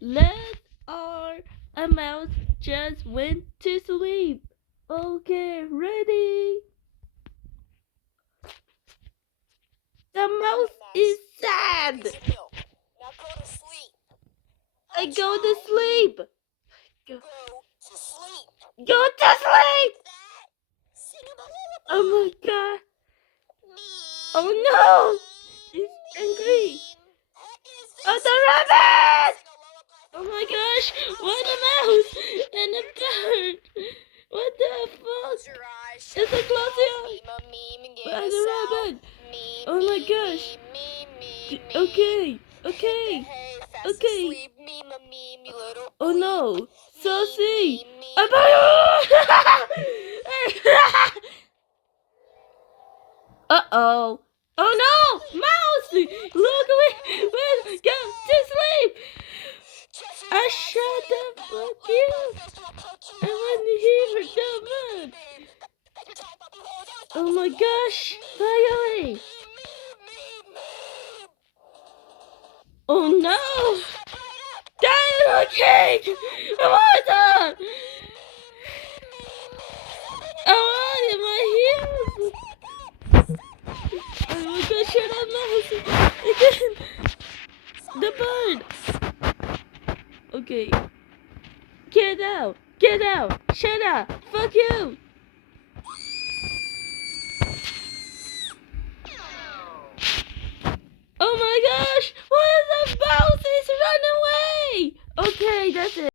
Let our a mouse just went to sleep. Okay, ready? The mouse is sad. Here's your milk. Now go to sleep. I go to sleep. Go to sleep. Go to sleep. That. Sing a lullaby. Oh my god. Meep. Oh no. He's angry. That is Oh, the Vincent. rabbit. Sing a lullaby. Oh my gosh. What a mouse and a bird. What the fuck? Close your eyes. It's a close your eyes. Meme, meme, and give Where's us the out. rabbit? Meme, Oh my meme, gosh. meme, meme, meme. Okay. Hit Okay. the hay, fast Okay. asleep. Meme, meme, you little Oh no. Saucy. meme, Oh uh-oh. Oh no! Mouse! Look away! Go to sleep! I shut the fuck you! I want to hear so much! Oh my gosh! Finally! Oh no! Dino cake! I want that! I want it, my heels! Oh my gosh, shut up, mouse! Again! The bird! Okay. Get out! Get out! Shut up! Fuck you! Oh my gosh! What is the mouse? He's run away! Okay, that's it.